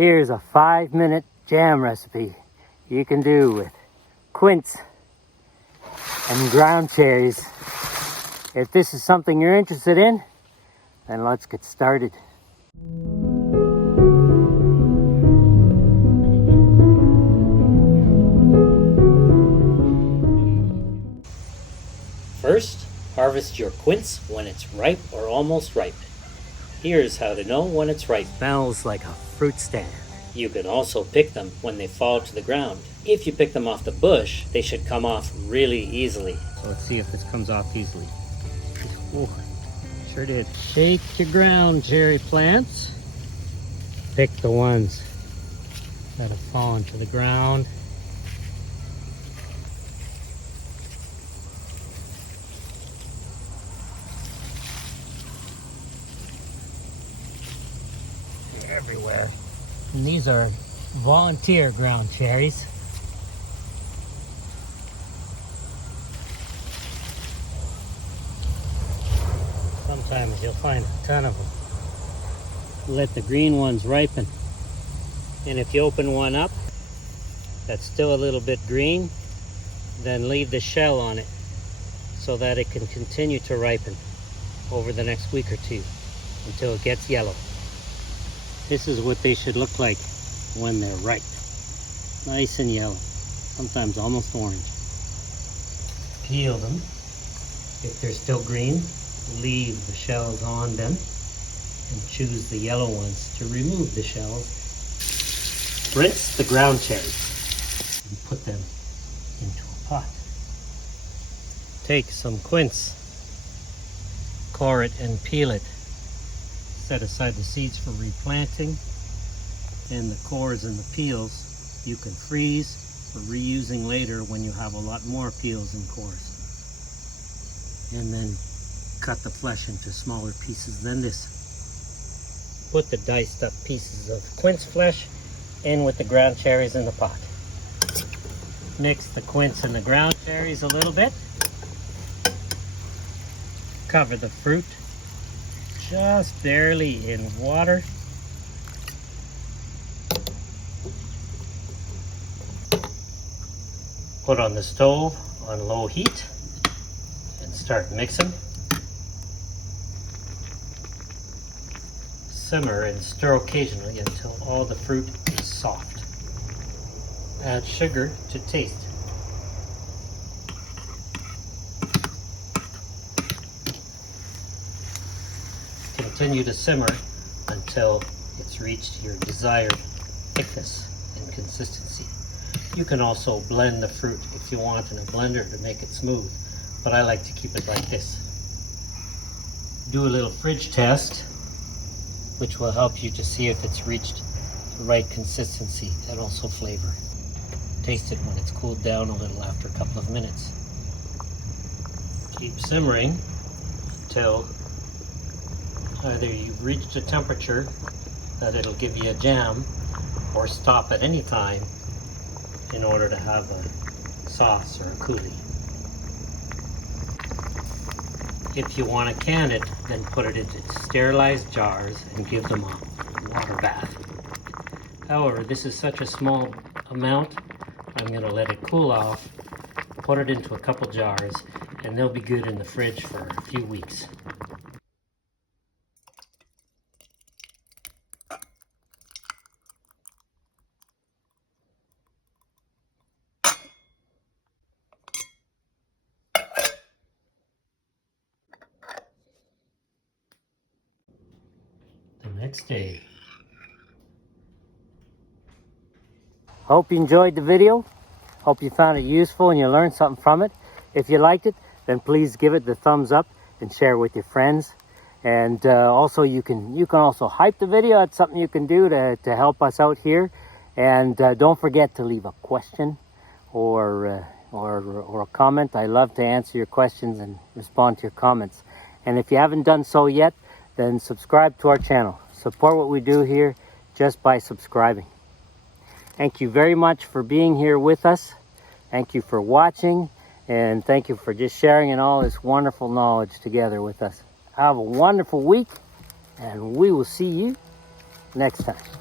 Here's a 5-minute jam recipe you can do with quince and ground cherries. If this is something you're interested in, then let's get started. First, harvest your quince when it's ripe or almost ripe. Here's how to know when it's ripe. Smells like a fruit stand. You can also pick them when they fall to the ground. If you pick them off the bush, they should come off really easily. So let's see if this comes off easily. Oh, sure did. Shake your ground cherry plants. Pick the ones that have fallen to the ground. They're everywhere. And these are volunteer ground cherries. Sometimes you'll find a ton of them. Let the green ones ripen. And if you open one up that's still a little bit green, then leave the shell on it so that it can continue to ripen over the next week or two until it gets yellow. This is what they should look like when they're ripe. Nice and yellow, sometimes almost orange. Peel them. If they're still green, leave the shells on them and choose the yellow ones to remove the shells. Rinse the ground cherries and put them into a pot. Take some quince, core it and peel it. Set aside the seeds for replanting, and the cores and the peels you can freeze for reusing later when you have a lot more peels and cores. And then cut the flesh into smaller pieces than this. Put the diced up pieces of quince flesh in with the ground cherries in the pot. Mix the quince and the ground cherries a little bit. Cover the fruit just barely in water. Put on the stove on low heat and start mixing. Simmer and stir occasionally until all the fruit is soft. Add sugar to taste. Continue to simmer until it's reached your desired thickness and consistency. You can also blend the fruit if you want in a blender to make it smooth, but I like to keep it like this. Do a little fridge test, which will help you to see if it's reached the right consistency and also flavor. Taste it when it's cooled down a little after a couple of minutes. Keep simmering until either you've reached a temperature that it'll give you a jam, or stop at any time in order to have a sauce or a coulis. If you want to can it, then put it into sterilized jars and give them a water bath. However, this is such a small amount, I'm going to let it cool off, put it into a couple jars, and they'll be good in the fridge for a few weeks. Next day. Hope you enjoyed the video. Hope you found it useful and you learned something from it. If you liked it, then please give it the thumbs up and share it with your friends. And also you can also hype the video. That's something you can do to help us out here. And don't forget to leave a question or a comment. I love to answer your questions and respond to your comments. And if you haven't done so yet, then subscribe to our channel. Support what we do here just by subscribing. Thank you very much for being here with us. Thank you for watching, and thank you for just sharing in all this wonderful knowledge together with us. Have a wonderful week, and we will see you next time.